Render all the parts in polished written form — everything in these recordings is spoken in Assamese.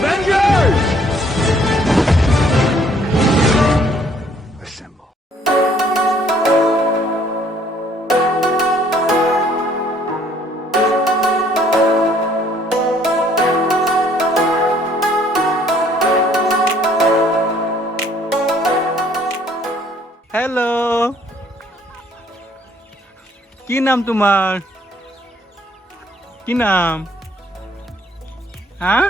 Avengers! Assemble. हेलो কি নাম তোমার কি নাম হ্যাঁ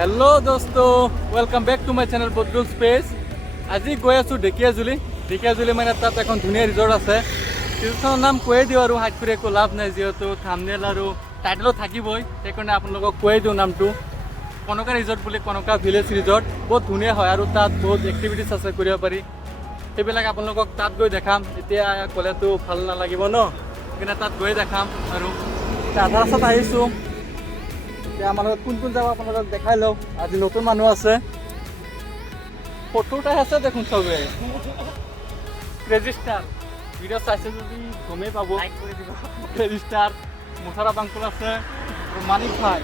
हेलो दोस्तों welcome back to my channel Badrul space আজি গৈ আছো ঢেকিয়াজুলি মানে তাত এখন ধুনীয়া ৰিজৰ্ট আছে ৰিজৰ্টৰ নাম কৈয়ে দিওঁ আৰু হাইট কৰি একো লাভ নাই যিহেতু থাম্বনেইল আৰু টাইটেলত থাকিবই সেইকাৰণে আপোনালোকক কৈয়ে দিওঁ নামটো কনকা ৰিজৰ্ট বুলি কনকা ভিলেজ ৰিজৰ্ট বহুত ধুনীয়া হয় আৰু তাত বহুত এক্টিভিটিছ আছে কৰিব পাৰি সেইবিলাক আপোনালোকক তাত গৈ দেখাম এতিয়া ক'লেতো ভাল নালাগিব ন সেইকাৰণে তাত গৈ দেখাম আৰু আধা ৰাস্তাত আহিছোঁ এতিয়া আমাৰ লগত কোন কোন যাব আপোনালোকক দেখাই লওঁ আজি নতুন মানুহ আছে ফটো উঠাই আছে দেখোন চবে ক্ৰেজি ষ্টাৰ ভিডিঅ' চাইছে যদি গমেই পাব ক্ৰেজি ষ্টাৰ মুছাৰা বাংকুল আছে আৰু মানিক ভাই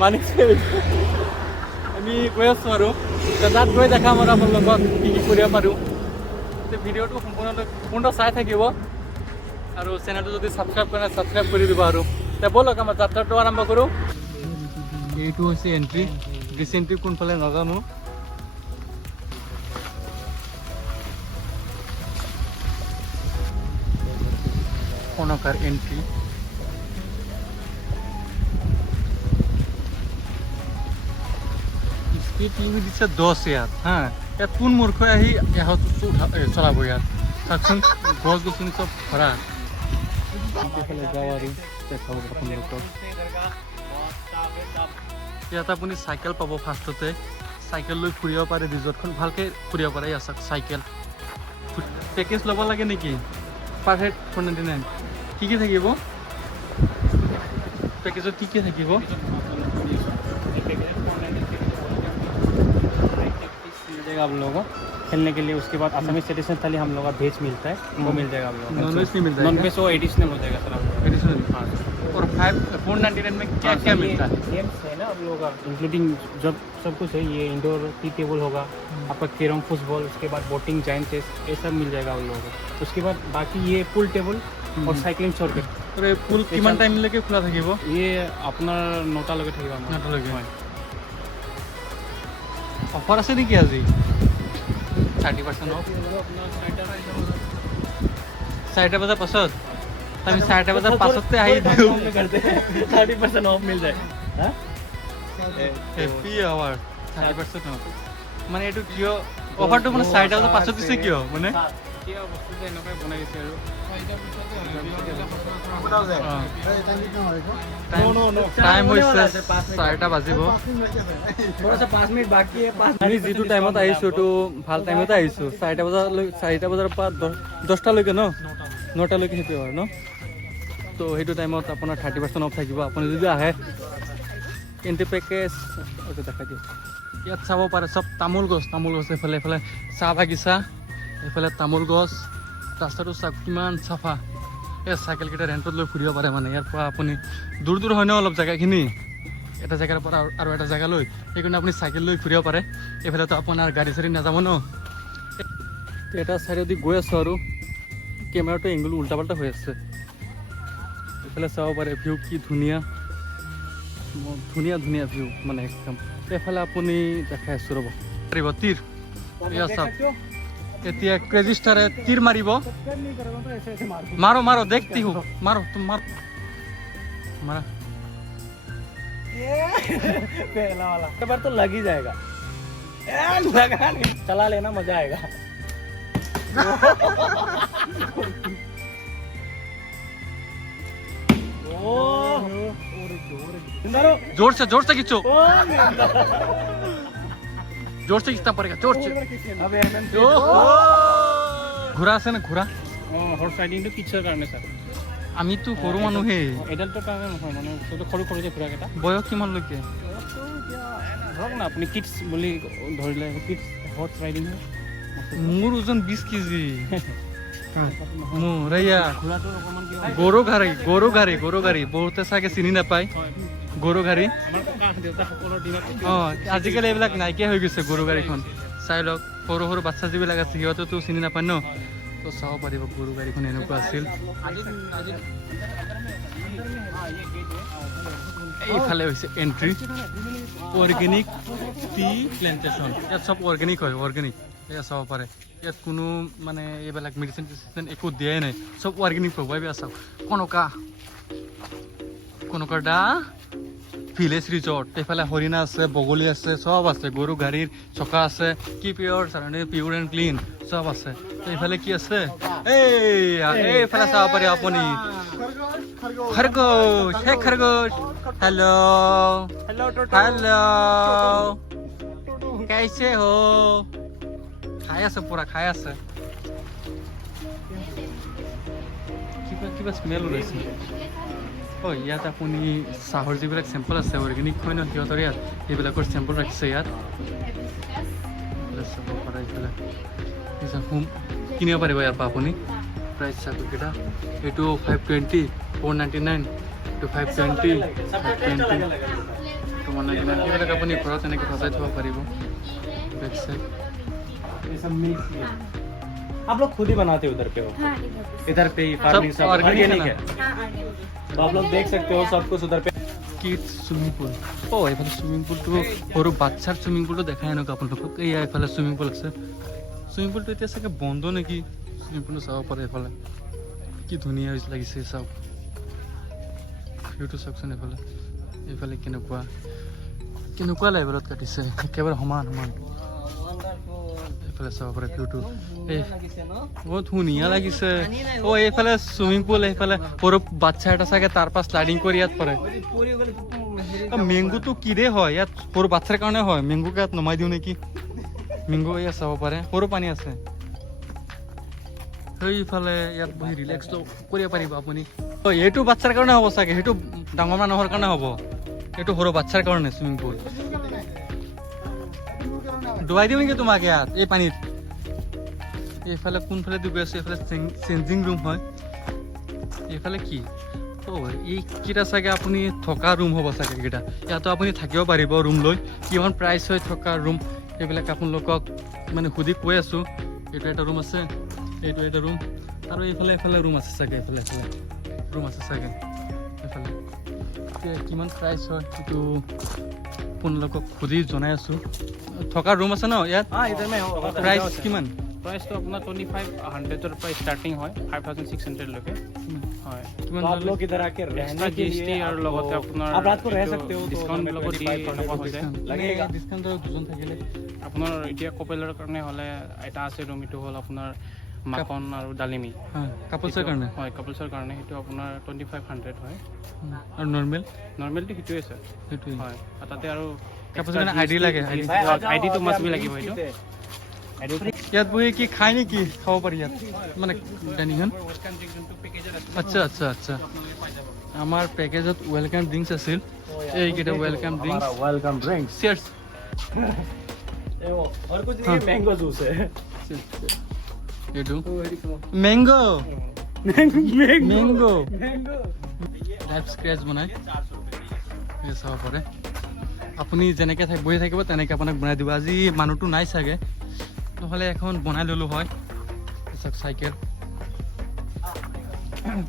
মানিক আমি গৈ আছোঁ আৰু তাত গৈ দেখাম আৰু আপোনাৰ লগত কি কি কৰিব পাৰোঁ ভিডিঅ'টো সম্পূৰ্ণ চাই থাকিব আৰু চেনেলটো যদি ছাবস্ক্ৰাইব কৰে ছাবস্ক্ৰাইব কৰি দিব আৰু এতিয়া ব'লক আমাৰ যাত্ৰাটো আৰম্ভ কৰোঁ এইটো হৈছে এণ্ট্ৰি ৰিচেণ্টলি কোনফালে নাজানো কনকাৰ এণ্ট্ৰি স্পীড লিমিট দিছে 10 ইয়াত হা ইয়াত কোন মূৰ্খই আহি ইয়াত চলাব ইয়াত চাওকচোন গছ গছনি চব ভৰা যাওঁ আৰু দেখাব আপোনালোকক ইয়াত আপুনি চাইকেল পাব ফাৰ্ষ্টতে চাইকেল লৈ ফুৰিব পাৰে ৰিজৰ্টখন ভালকৈ ফুৰিব পাৰে ইয়াত চাইকেল পেকেজ ল'ব লাগে নেকি পাৰ হেড 499 কি কি থাকিব পেকেজত কি কি থাকিব आप लोगों को खेलने के लिए उसके बाद असमी ट्रेडिशनल थाली हम लोग का वेज मिलता है वो मिल जाएगा आप लोगों को नॉन वेज नहीं मिलता है नॉन वेज वो एडिशनल हो जाएगा सर एडिशनल हाँ और 499 में क्या क्या मिलता है गेम्स है ना आप लोगों का इंक्लूडिंग जब सब कुछ है ये इंडोर टी टेबल होगा आपका कैरम फुटबॉल उसके बाद बोटिंग जाइंट चेस ये सब मिल जाएगा आप लोगों को उसके बाद बाकी ये पुल टेबल और साइक्लिंग छोड़ के और पुल किमान टाइम लेके খোলা থাকিব ये अपना 9টা লগে থাকিব 9টা লগে অফার আছে নেকি আজি 30% অফ 4টা বজাৰ পাছত আমি 4টা বজাৰ পাছতে আহি करते हैं 30% ऑफ मिल जाए हां হ্যাপি আওয়ার 30% অফ মানে এটো কিয় অফারটো মানে 4টা বজাৰ পাছত দিছে কিয় মানে কিয় বস্তুটো এনেকৈ বনাই দিছে আৰু টাইম হৈছে 4টা বাজিব थोड़ा सा 5 मिनट बाकी है আমি যিটো টাইমত আহিছোঁ এইটো ভাল টাইমতে আহিছোঁ 4টা বজাৰ পৰা 10টা লৈকে ন 9টা লৈকে সেইটো হয় ন তো সেইটো টাইমত আপোনাৰ 30% অফ থাকিব আপুনি যদি আহে এণ্ট্ৰি পেকেজ এইটো দেখাই দিওঁ ইয়াত চাব পাৰে চব তামোল গছ এইফালে চাহ বাগিচা এইফালে তামোল গছ ৰাস্তাটো চাওক কিমান চাফা এই চাইকেলকেইটা ৰেণ্টত লৈ ফুৰিব পাৰে মানে ইয়াৰ পৰা আপুনি দূৰ হয় ন অলপ জেগাখিনি এটা জেগাৰ পৰা আৰু এটা জেগালৈ সেইকাৰণে আপুনি চাইকেল লৈ ফুৰিব পাৰে এইফালেতো আপোনাৰ গাড়ী চাড়ী নাযাব ন এটা চাইডেদি গৈ আছোঁ আৰু কেমেৰাটো এংগুল উল্টা পাল্টা হৈ আছে এইফালে চাব পাৰে ভিউ কি ধুনীয়া ভিউ মানে একদম এইফালে আপুনি দেখাই আছোঁ ৰ'ব পাৰিব তীৰ এয়া চাওক এতিয়া ক্ৰেজি ষ্টাৰে তীৰ মাৰিব মাৰো দেখতি হো মাৰো তুমি मारा पहला वाला एक बार तो लग ही जाएगा लगा नहीं चला लेना मजा आएगा जोर से खींचो जोर से खींचना पड़ेगा जोर से घुरा से ना घुरा হর্স রাইডিং তো কিচ্ছুৰ কাৰণে স্যাৰ আমি তো সৰু মানুহে এডাল্টৰ কাৰণে নহয় মানে তো সৰু সৰু যে ঘুৰা কেইটা বয়স কিমান লৈকে ধৰক না আপুনি কিডছ বুলি ধৰিলে কিডছ হৰ্স ৰাইডিং মোৰ ওজন 20 কেজি ৰৈয়া গৰু গাড়ী বহুতে চাগে চিনি নাপায় গৰু গাড়ী আজিকালি এইবিলাক নাইকিয়া হৈ গৈছে গৰু গাড়ীখন চাই লওক সৰু সৰু বাচ্চা যিবিলাক আছে সিহঁতেতো চিনি নাপায় ন তো চাব পাৰিব গৰু গাড়ীখন এনেকুৱা আছিল এইফালে হৈছে এণ্ট্ৰি অৰ্গেনিক টি প্লেণ্টেশ্যন ইয়াত চব অৰ্গেনিক হয় অৰ্গেনিক এয়া চাব পাৰে ইয়াত কোনো মানে এইবিলাক মেডিচিন চেডিচিন একো দিয়াই নাই চব অৰ্গেনিক পাব এইবিলাক চাওক কনকা দা ভিলেজ ৰিজৰ্ট এইফালে হৰিণা আছে বগলী আছে চব আছে গৰু গাড়ীৰ চকা আছে কি পিয়ৰ পিয়ৰ এণ্ড ক্লিন চব আছে এইফালে কি আছে এইফালে চাব পাৰে আপুনি খৰগোশ হেল্ল' कैसे हो খাই আছে পুৰা খাই আছে কিবা স্মেল ওলাইছে ইয়াত আপুনি চাহৰ যিবিলাক চেম্পল আছে অৰ্গেনিক হয় ন সিহঁতৰ ইয়াত সেইবিলাকৰ চেম্পল ৰাখিছে ইয়াত চাব পাৰে এইফালে কিনিব পাৰিব ইয়াৰ পৰা আপুনি প্ৰাইচ চাহকেইটা এইটো 520 499 এইটো 520 520 এইবিলাক আপুনি ঘৰত এনেকৈ সজাই থ'ব পাৰিব বেক চাইড आप लोग खुद ही बनाते हो उधर पे हो हाँ, इधर पे ही फार्मिंग सब ऑर्गेनिक है तो आप लोग देख सकते हो सब कुछ उधर पे কিডছ চুইমিং পুল এইফালে চুইমিং পুলটো সৰু বাচ্চাৰ চুইমিং পুলটো দেখাই এনেকুৱা আপোনালোকক এইফালে চুইমিং পুল আছে চুইমিং পুলটো এতিয়া চাগে বন্ধ নেকি চুইমিং পুলটো চাব পাৰে এইফালে কি ধুনীয়া লাগিছে চাওক ভিউটো চাওকচোন এইফালে কেনেকুৱা লেভেলত কাটিছে একেবাৰে সমান এইফালে চাব পাৰে ভিউটো বহুত ধুনীয়া লাগিছে এইফালে চুইমিং পুল এইফালে সৰু বাচ্চা এটা চাগে তাৰ পৰা শ্লাইডিং কৰি ইয়াত পৰে মেংগোটো কিৰে হয় ইয়াত সৰু বাচ্চাৰ কাৰণে হয় মেংগোকে ইয়াত নমাই দিওঁ নেকি মেংগো ইয়াত চাব পাৰে সৰু পানী আছে সেইফালে ইয়াত বহি ৰিলেক্স কৰিব পাৰিব আপুনি এইটো বাচ্চাৰ কাৰণে হ'ব চাগে সেইটো ডাঙৰ মানুহৰ কাৰণে হ'ব এইটো সৰু বাচ্চাৰ কাৰণে চুইমিং পুল ডুবাই দিওঁ নেকি তোমাক ইয়াত এই পানীত এইফালে কোনফালে ডুবি আছে এইফালে চেঞ্জিং ৰুম হয় এইফালে কি এইকেইটা চাগে আপুনি থকা ৰুম হ'ব চাগে এইকেইটা ইয়াতো আপুনি থাকিব পাৰিব ৰুম লৈ কিমান প্ৰাইচ হয় থকা ৰুম এইবিলাক আপোনালোকক মানে সুধি কৈ আছোঁ এইটো এটা ৰুম আছে এইটো এটা ৰুম আৰু এইফালে ৰুম আছে চাগে এইফালে ৰুম আছে চাগে এইফালে কিমান প্ৰাইচ হয় সেইটো আপোনালোকক সুধি জনাই আছোঁ থকা ৰুম আছে ন ইয়াত इधर में প্ৰাইচ কিমান प्राइस तो अपना 2500 रुपये स्टार्टिंग है 5600 लेके हाँ কিমান तो आप लोग इधर आके रहने के लिए और लगते अपना आप रात को रह सकते हो डिस्काउंट लगो लगेगा ডিছকাউণ্ট দুজন থাকিলে আপোনাৰ এতিয়া কপেলৰ কাৰণে হ'লে এটা আছে ৰুম এইটো হ'ল আপোনাৰ মাখন আৰু ডালিমি কাপলছৰ কাৰণে হয় কাপলছৰ কাৰণে সেইটো আপোনাৰ 2500 হয় আৰু নৰ্মেলটো সেইটোৱে আছে সেইটোৱে হয় আৰু তাতে আৰু কাপলছৰ কাৰণে আইডি লাগে আইডিটো মাষ্ট বি লাগিব এইটো ইয়াত বহি কি খাই নেকি খাব পাৰি ইয়াত মানে ডাইনিংখন আচ্ছা আমাৰ পেকেজত ৱেলকাম ড্ৰিংকছ আছিল এইকেইটা ৱেলকাম ড্ৰিংকছ চিয়াৰ্ছ और कुछ नहीं मैंगो जूस है এইটো মেংগো লাইফ স্ক্ৰেচ বনাই চাব পাৰে আপুনি যেনেকৈ বহি থাকিব তেনেকৈ আপোনাক বনাই দিব আজি মানুহটো নাই চাগে নহ'লে এখন বনাই ল'লোঁ হয় চাওক চাইকেল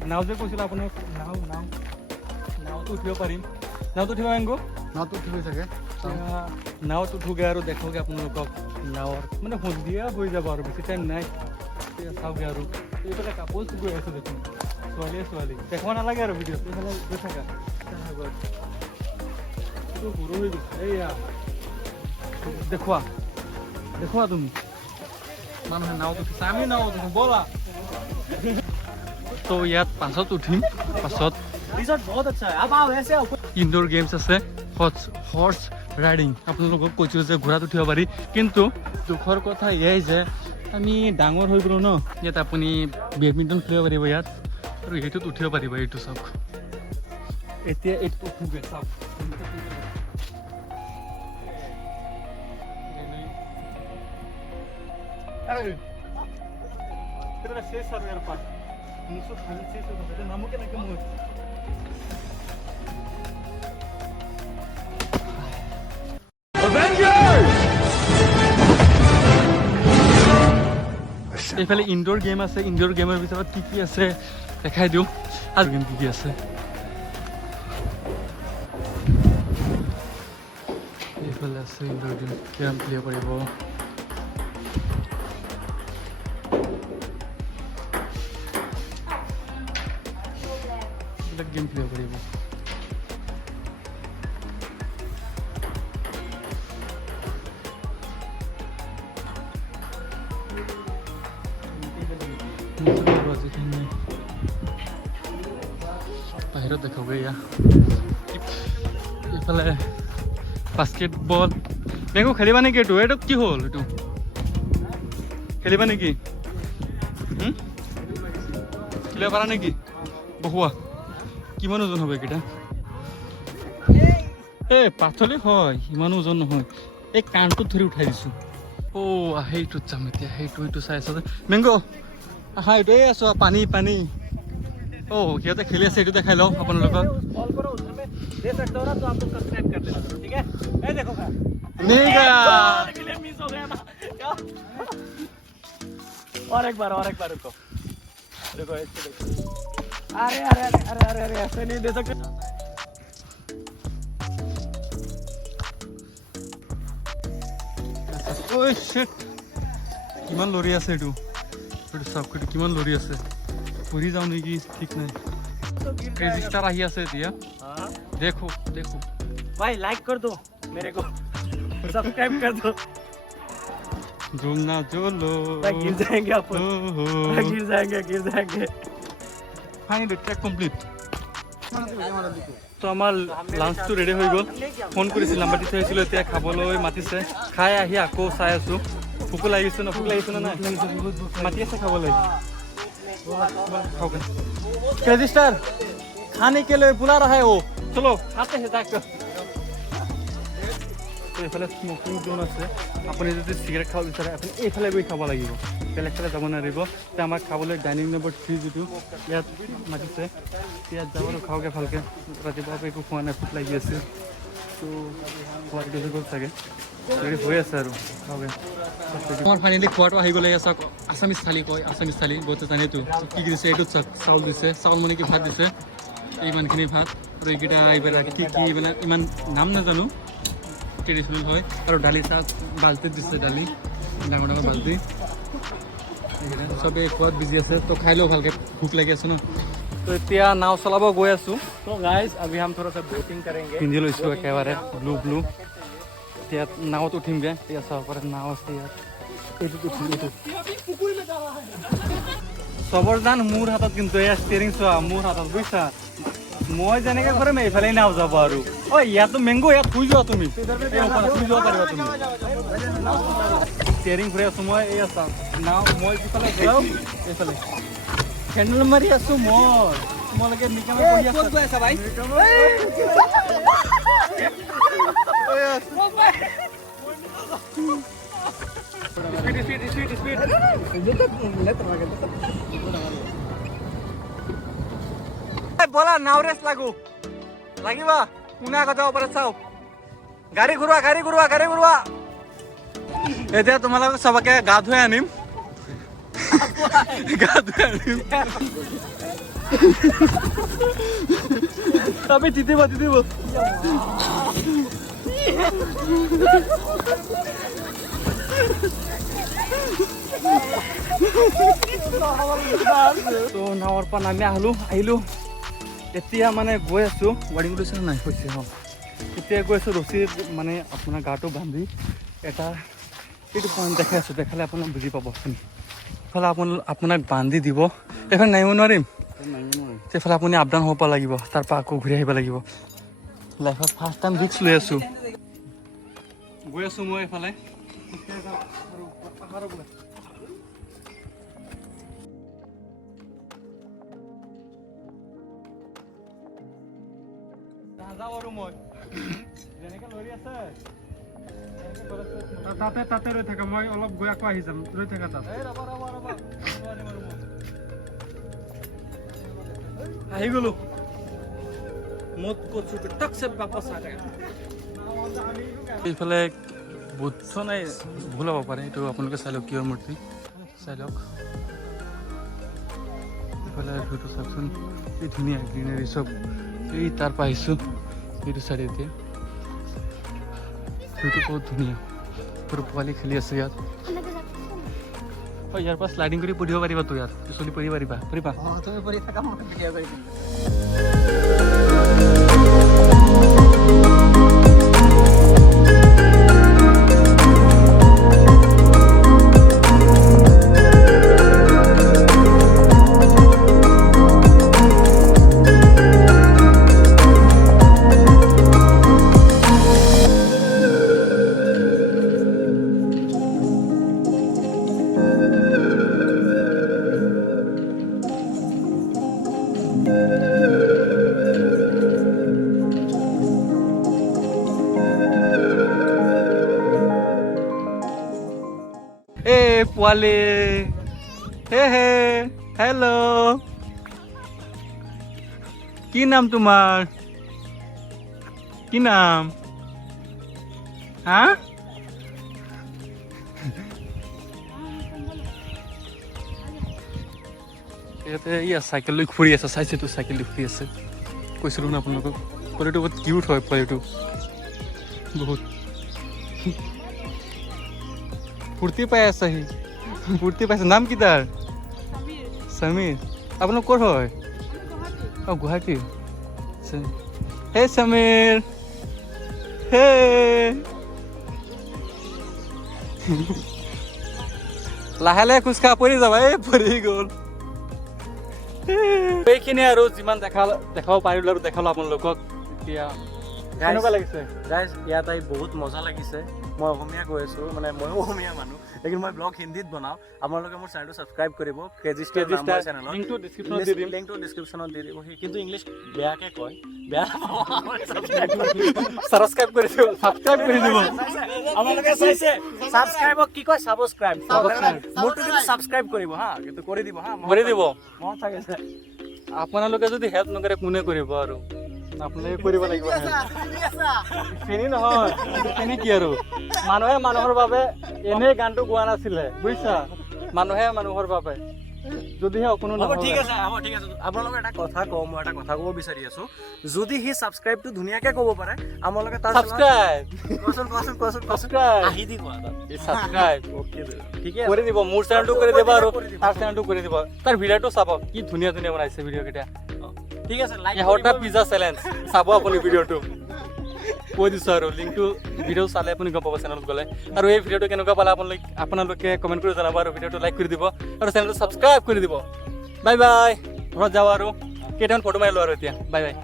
নাও যে কৈছিলোঁ আপোনাক নাওটো উঠিব পাৰিম নাওটো উঠিব মেংগো নাওটো উঠিব চাগে নাওত উঠোগে আৰু দেখোগে আপোনালোকক নাৱৰ মানে সন্ধিয়া হৈ যাব আৰু বেছি টাইম নাই চাওঁগে আৰু এইফালে কাপোৰ গৈ আছোঁ দেখোন ছোৱালী দেখাব নালাগে আৰু ভিডিঅ'ত এইফালে গৈ থাকা এইটো সৰু হৈ গৈছে এইয়া দেখুওৱা তুমি মানুহে নাওত উঠিছে আমি নাওত উঠোঁ ব'লা তো ইয়াত পাছত উঠিম रिजॉर्ट बहुत अच्छा है अब आओ ऐसे आओ ইনডোৰ গেমছ আছে হৰ্চ ৰাইডিং আপোনালোকক কৈছোঁ যে ঘোঁৰাত উঠিব পাৰি কিন্তু দুখৰ কথা এয়াই যে আমি ডাঙৰ হৈ গ'লোঁ ন ইয়াত আপুনি বেডমিণ্টন খেলিব পাৰিব ইয়াত আৰু এইটোত উঠিব পাৰিব এইটো চাওক এতিয়া এইটো উঠোগে চাওক ভিতৰত শেষ আৰু ইয়াৰ পাত মুখটো ভাঙি শেষ হৈ গৈছে নামো কেনেকৈ মোৰ এইফালে ইনডোৰ গেম আছে ইনডোৰ গেমৰ ভিতৰত কি আছে দেখাই দিওঁ আৰু গেম কি আছে এইফালে আছে ইনডোৰ গেম প্লে কৰিব এইবিলাক গেম প্লে কৰিব বাহিৰত দেখাবগৈ এয়া এইফালে বাস্কেটবল বেংকো খেলিবা নেকি এইটো কি হ'ল এইটো খেলিবা নেকি খেলিব পাৰা নেকি বহুৱা কিমান ওজন হ'ব এইকেইটা এই পাতলি হয় ইমান ওজন নহয় এই কাণটোত ধৰি উঠাই দিছোঁ সেইটোত যাম এতিয়া সেইটো চাই আছো মেংগ এইটো এই আছো পানী সিহঁতে খেলি আছে এইটো দেখাই লওঁ আপোনালোকক और एक बार रुको अरे ऐसे नहीं दे सकते কিমান লৰি আছে এইটো চাওক এইটো কিমান লৰি আছে পৰি যাওঁ নেকি ঠিক নাই ৰেজিষ্টাৰ আহি আছে এতিয়া দেখো भाई लाइक कर दो मेरे को सब्सक्राइब कर दो झूलना झूलो गिर जाएंगे आप गिर जाएंगे ফাইনেলি ট্ৰেক কমপ্লিট তো আমাৰ লাঞ্চটো ৰেডি হৈ গ'ল ফোন কৰিছিল নাম্বাৰ দি থৈ আহিছিলোঁ এতিয়া খাবলৈ মাতিছে খাই আহি আকৌ চাই আছোঁ ভোক লাগিছে ন নাই মাতি আছে খাবলৈ रजिस्टर खाने के लिए बुला रहा है वो चलो खाते हैं जाकर এইফালে স্মকিং জোন আছে আপুনি যদি চিগাৰেট খাব বিচাৰে আপুনি এইফালে গৈ খাব লাগিব বেলেগ ফালে যাব নোৱাৰিব এতিয়া আমাক খাবলৈ ডাইনিং নম্বৰ 3 যিটো ইয়াত মাতিছে ইয়াত যাব আৰু খাওঁগৈ ভালকৈ ৰাতিপুৱা একো খোৱা নাই ভোক লাগি আছে তো খোৱাত গৈ গ'ল চাগে ৰেডি হৈ আছে আৰু খাওঁগৈ আমাৰ ফাইনেলি খোৱাটো আহি গ'লে চাওক আছামিজ থালি কয় আছামিজ থালি বহুতে জানেতো কি দিছে এইটোত চাওক চাউল দিছে চাউল মানে কি ভাত দিছে ইমানখিনি ভাত আৰু এইকেইটা এইবাৰ কি এইবিলাক ইমান নাম নাজানো ট্ৰেডিশ্যনেল হয় আৰু দালি তাত বাল্টিত দিছে দালি ডাঙৰ বাল্টি চবেই খোৱাত বিজি আছে তো খাই লওঁ ভালকৈ ভোক লাগি আছে ন তো এতিয়া নাও চলাব গৈ আছোঁ तो गाइस अभी हम थोड़ा सा बोटिंग करेंगे পিন্ধি লৈছোঁ একেবাৰে ব্লু এতিয়া নাৱত উঠিমগৈ এতিয়া চাব পাৰে নাও আছে ইয়াত এইটোত উঠিম এইটো চবৰ জান মোৰ হাতত কিন্তু এয়া ষ্টিয়াৰিং চোৱা মোৰ হাতত বুজিছা মই যেনেকৈ কৰিম এইফালে নাও যাব আৰু ইয়াতো মেংগো ইয়াত শুই যোৱা তুমি শুই যাব পাৰিবা তুমি ষ্টিয়াৰিং ঘূৰাই আছোঁ মই এই আছা নাও মই যিফালে ঘূৰাওঁ এইফালে হেণ্ডেল মাৰি আছোঁ মই তোমালোকে নিকামে বহি আছা ভাই স্পীড বলা নাও ৰেচ লাগিবা কোনে আগত যাব পাৰে চাওক গাড়ী ঘূৰোৱা এতিয়া তোমালোকক চবকে গা ধুৱাই আনিম তবে তিতিব তো নাৱৰ পৰা নামি আহিলোঁ এতিয়া মানে গৈ আছোঁ ৱাৰিং লৈছে নাই হৈছে এতিয়া গৈ আছোঁ ৰছী মানে আপোনাৰ গাটো বান্ধি এটা এইটো পইণ্ট দেখাই আছোঁ দেখালে আপোনাক বুজি পাব আপুনি এইফালে আপোনাক বান্ধি দিব এইফালে নামিব নোৱাৰিম সেইফালে আপুনি আপ ডাউন হ'ব লাগিব তাৰপৰা আকৌ ঘূৰি আহিব লাগিব লাইফত ফাৰ্ষ্ট টাইম ৰিক্স লৈ আছোঁ গৈ আছোঁ মই এইফালে নাযাওঁ আৰু মই যেনেকৈ লৰি আছে তাতে তাতে ৰৈ থাকা মই অলপ গৈ আকৌ আহি যাম ৰৈ থাকা তাত আহি গলো মত কচু টক সে বাপস আ গয়া এইফালে বুদ্ধ নাই ভুল হ'ব পাৰে এইটো আপোনালোকে চাই লওক কিহৰ মূৰ্তি চাই লওক এইফালে ভিউটো চাওকচোন এই ধুনীয়া গ্ৰীনাৰী চব এই তাৰ পৰা আহিছোঁ এইটো চাইডে এতিয়া ভিউটো বহুত ধুনীয়া পুৰো পোৱালি খেলি আছে ইয়াত ইয়াৰ পৰা স্লাইডিং কৰি পঢ়িব পাৰিবা তো ইয়াত চলি পঢ়িব পাৰিবা পাৰিবা তুমি পঢ়ি থাকা মই ভিডিঅ' কৰি দিম পোৱালি হে হে হেল্ল' কি নাম তোমাৰ কি নাম হা ইয়াতে ইয়া চাইকেল লৈ ফুৰি আছে চাইছেতো চাইকেল লৈ ফুৰি আছে কৈছিলোঁ ন আপোনালোকক পোৱালিটো বহুত কিউট হয় পোৱালিটো বহুত ফূৰ্তি পাই আছে সি ফূৰ্তি পাইছে নাম কি তাৰ সমীৰ আপোনাৰ ক'ৰ হয় অঁ গুৱাহাটী হে সমীৰ হে লাহে লাহে খোজকাঢ়া পৰি যাবা এই পৰি গ'ল এইখিনি আৰু যিমান দেখাব পাৰিলোঁ আৰু দেখালোঁ আপোনালোকক এতিয়া কেনেকুৱা লাগিছে গাইজ ইয়াত আহি বহুত মজা লাগিছে মই অসমীয়া কৈ আছোঁ মানে ময়ো অসমীয়া মানুহ লেকিন মই ব্লগ হিন্দীত বনাওঁ আপোনালোকে মোৰ চেনেলটো ছাবস্ক্ৰাইব কৰিব লিংকটো ডিছক্ৰিপশ্যনত দি দিব কিন্তু ইংলিছ বেয়াকৈ কয় বেয়া ছাবস্ক্ৰাইব কৰি দিব আপোনালোকে চাইছে ছাবস্ক্ৰাইবক কি কয় ছাবস্ক্ৰাইব মোৰটো কিন্তু ছাবস্ক্ৰাইব কৰিব হা কিন্তু কৰি দিব হা কৰি দিব মনত থাকে আপোনালোকে যদি হেল্প নকৰে কোনে কৰিব আৰু আপোনালোকে কৰিব লাগিব ফেনি নহয় ফেনি কি আৰু মানুহে মানুহৰ বাবে এনেই গানটো গোৱা নাছিলে বুজিছা মানুহে মানুহৰ বাবে যদিহে অকণো হ'ব ঠিক আছে আপোনালোকে এটা কথা কওঁ মই এটা কথা ক'ব বিচাৰি আছোঁ যদি সি ছাবস্ক্ৰাইবটো ধুনীয়াকৈ ক'ব পাৰে আপোনালোকে তাৰ ছাবস্ক্ৰাইব আহি দি কোৱা ছাবস্ক্ৰাইব অ'কে ঠিকে কৰি দিব মোৰ চেনেলটো কৰি দিব আৰু তাৰ চেনেলটো কৰি দিব তাৰ ভিডিঅ'টো চাব কি ধুনীয়া ধুনীয়া বনাইছে ভিডিঅ'কেইটা ঠিক আছে লাইক এশটা পিজ্জা চেলেঞ্জ চাব আপুনি ভিডিঅ'টো কৈ দিছোঁ আৰু লিংকটো ভিডিঅ' চালে আপুনি গম পাব চেনেলত গ'লে আৰু এই ভিডিঅ'টো কেনেকুৱা পালে আপোনালোকে কমেণ্ট কৰি জনাব আৰু ভিডিঅ'টো লাইক কৰি দিব আৰু চেনেলটো ছাবস্ক্ৰাইব কৰি দিব বাই বাই ঘৰত যাওঁ আৰু কেইটামান ফটো মাৰিলোঁ আৰু এতিয়া বাই বাই